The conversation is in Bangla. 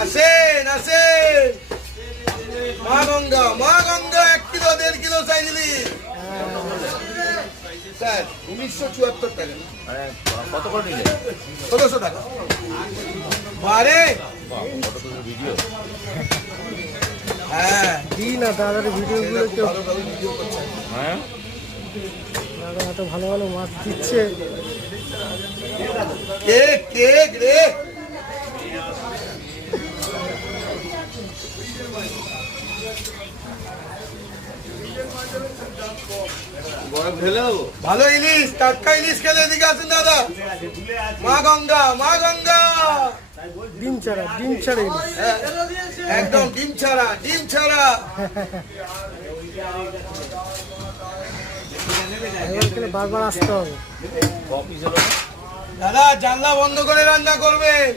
আসেন আসেন, মা গঙ্গা 1 কিলো 1.5 কিলো চাই দিলি স্যার। 1974 টাকা। কত করে নিলে? 1600 টাকা। বারে ভিডিও হ্যাঁ দিই না দাদার ভিডিওগুলো কেউ, ভালোভাবে ভিডিও করছে। হ্যাঁ দাদা এত ভালো ভালো মাছ দিচ্ছে। কেক কেক রে, ভালো ইলিশ, টাটকা ইলিশ খেলে এদিকে আসেন দাদা। মা গঙ্গা মা গঙ্গা, ডিম ছাড়া ইলিশ। হ্যাঁ, একদম ডিম ছাড়া ডিম ছাড়া। একবার খেলে বারবার আসতে হবে। দাদা জানলা বন্ধ করে রান্না করবেন।